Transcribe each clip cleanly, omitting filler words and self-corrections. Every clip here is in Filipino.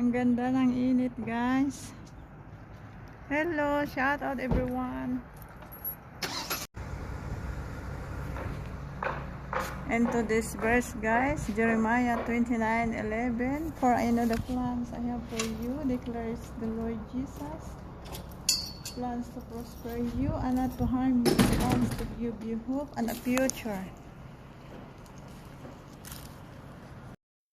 Ang ganda ng init, guys. Hello, shout out everyone. And to this verse, guys, Jeremiah 29:11. For I know the plans I have for you, declares the Lord Jesus. Plans to prosper you and not to harm you, plans to give you hope and a future.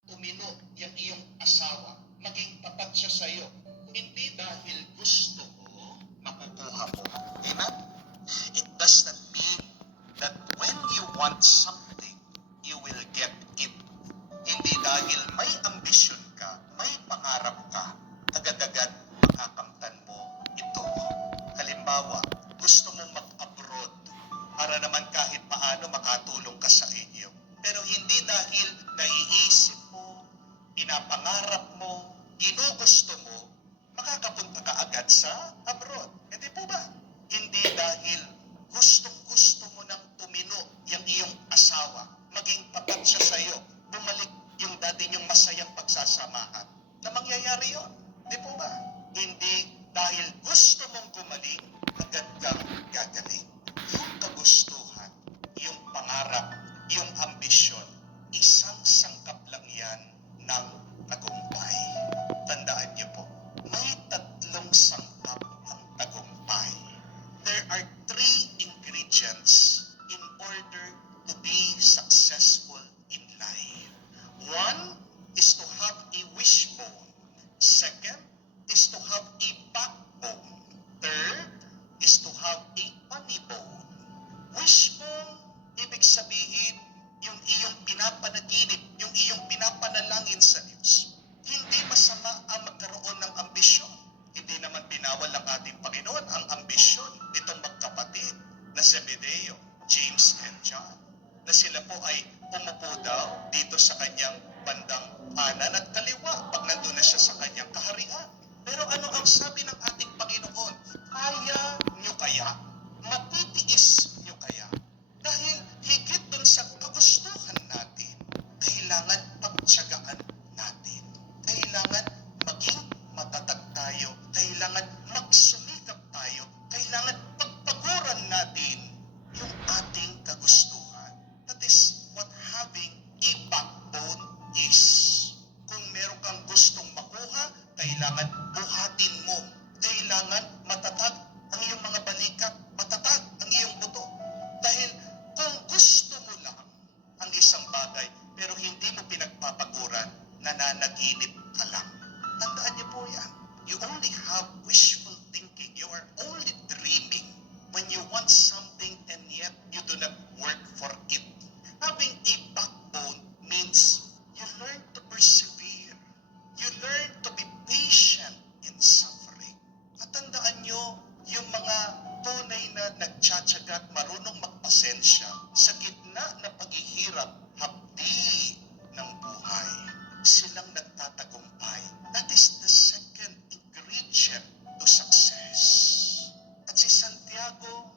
Tumino yung iyong asawa, maging tapat siya sa iyo, hindi dahil gusto mo, makukuha mo. Amen? It does not mean that when you want something, you will get it. Hindi dahil may ambisyon ka, may pangarap ka, agad-agad makakamtan mo ito. Halimbawa, gusto mong mag-abroad para naman kahit paano makatulong ka sa inyo. Pero hindi dahil naiisip mo, pinapangarap mo, ginugusto mo, makakapunta ka agad sa abroad. Hindi po ba? Hindi dahil gustong-gusto mo nang tumino yung iyong asawa, maging tapat siya sa iyo, bumalik yung dati niyong masayang pagsasamahan, na mangyayari yun. Hindi po ba? Hindi dahil gusto mong gumaling, agad kang gagaling. Yung kagustuhan, yung pangarap, yung ambisyon, isang sangkap lang yan ng tagumpay. Tandaan niyo po, may tatlong sangkap ang tagumpay. There are three ingredients in order to be successful in life. One is to have a wishbone. Second is to have a backbone. Third is to have a funny bone. Wishbone, ibig sabihin, yung iyong pinapanaginip, yung iyong pinapanalangin sa Diyos. Hindi masama ang magkaroon ng ambisyon. Hindi naman binawal ng ating Panginoon ang ambisyon nitong magkapatid na Zebedeo, James and John, na sila po ay umupo daw dito sa kanyang bandang kanan at kaliwa pag nandun na siya sa kanyang kaharian. Pero ano ang sabi ng ating Panginoon? Kaya nyo kaya? Matitiis nyo kaya? Dahil higit dun sa kagustuhan natin, kailangan pagtiyagaan natin. Kailangan maging matatag tayo. Kailangan magsumikap tayo. Kailangan pagpaguran natin yung ating kagustuhan. That is what having a backbone is. Kung meron kang gustong makuha, kailangan buhatin mo. Kailangan matatag ang iyong mga balikat, matatag ang iyong buto. Dahil kung gusto mo lang ang isang bagay, pero hindi mo pinagpapaguran, nananaginip ka lang. Tandaan niyo po yan. You only have wishful thinking. You are only dreaming when you want something and yet you do not work for it. Having a backbone means you learn to persevere. You learn to be patient in suffering. At tandaan nyo, yung mga tunay na nagtsatsaga at marunong magpasensya sa gitna na paghihirap, hapdi ng buhay, silang nagtatagumpay. That is the second ingredient to success. At si Santiago,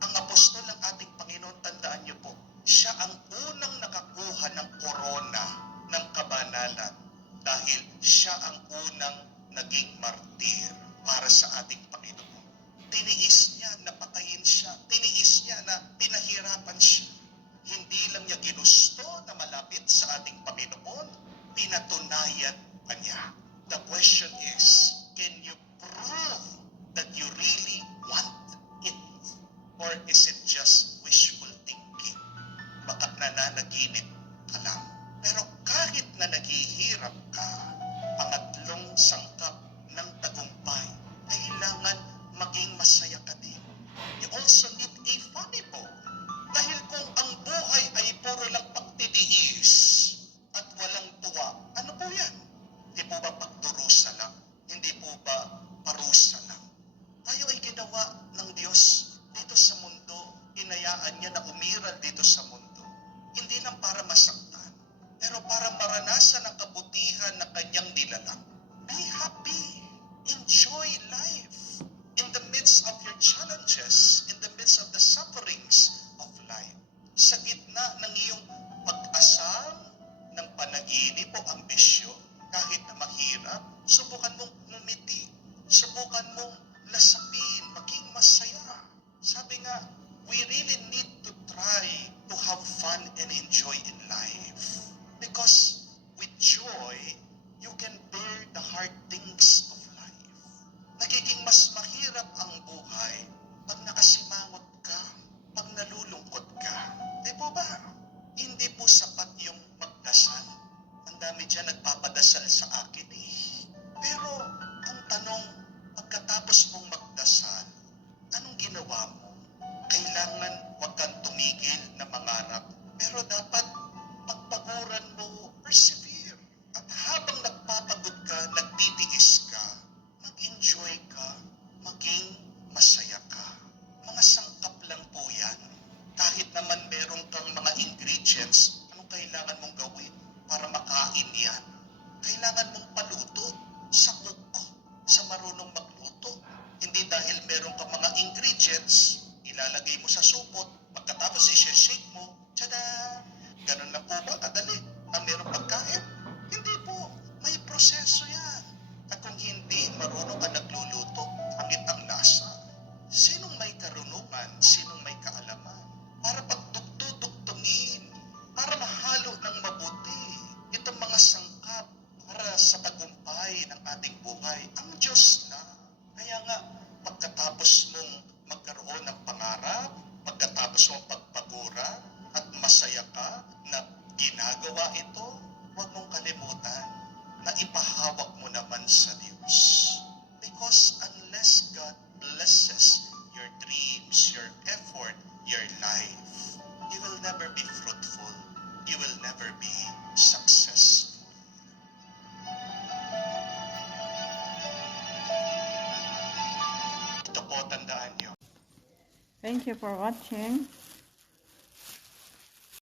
ang apostol ng ating Panginoon, tandaan niyo po, siya ang unang nakakuha ng korona ng kabanalan dahil siya ang unang naging martir para sa ating Panginoon. Tiniis niya na patayin siya. Tiniis niya na pinahirapan siya. Hindi lang niya ginusto na malapit sa ating Panginoon, pinatunayan pa niya. The question is, can you prove that you really want it? Or is it just wishful thinking? Baka nananaginip ka lang. Pero kahit na naghihirap ka, pangatlong sangkap ng tagumpay, kailangan maging masaya ka din. You also need a funny bone. Dahil kung ang buhay ay puro lang pagtitiis at walang tuwa, ano po yan? Hindi po ba pagdurusa lang? Hindi po ba parusa lang? Tayo ay ginawa ng Diyos dito sa mundo. Hinayaan niya na umiral dito sa mundo. Hindi lang para masaktan, pero para maranasan ang kabutihan na kanyang nilalang. Be happy. Enjoy life. In the midst of your challenges, in the midst of the sufferings of life. Sa gitna ng iyong pag-asam, ng panaginip o ambisyon, kahit na mahirap, joy, you can bear the hard things of life. Nagiging mas mahirap ang buhay pag nakasimangot ka, pag nalulungkot ka. Di po ba? Hindi po sapat yung magdasal. Ang dami dyan nagpapadasal sa akin eh. Pero ang tanong, pagkatapos mong magdasal, anong ginawa mo? Kailangan huwag kang tumigil na mangarap. Pero dapat pagpaguran mo, persevere. At habang nagpapagod ka, nagtitiis ka, mag-enjoy ka, maging masaya ka. Mga sangkap lang po yan. Kahit naman meron kang mga ingredients, anong kailangan mong gawin para makain yan? Kailangan mong paluto sa cook, sa marunong magluto. Hindi dahil meron kang mga ingredients, ilalagay mo sa supot, pagkatapos i-shake mo, tada! Ganun lang po ba kadali ang merong pagkain? Hindi po. May proseso yan. At kung hindi marunong ka nagluluto, pangit ang lasa. Sinong may karunungan? Sinong may kaalaman? Para pagdugtong-dugtungin, para mahalo ng mabuti itong mga sangkap para sa tagumpay ng ating buhay. Ang Diyos na. Kaya nga, pagkatapos mong magkaroon ng pangarap, pagkatapos mong pagpagura, at masaya ka na ginagawa ito, huwag mong kalimutan na ipahawak mo naman sa Diyos. Because unless God blesses your dreams, your effort, your life, you will never be fruitful. You will never be successful. Ito po, tandaan nyo. Thank you for watching.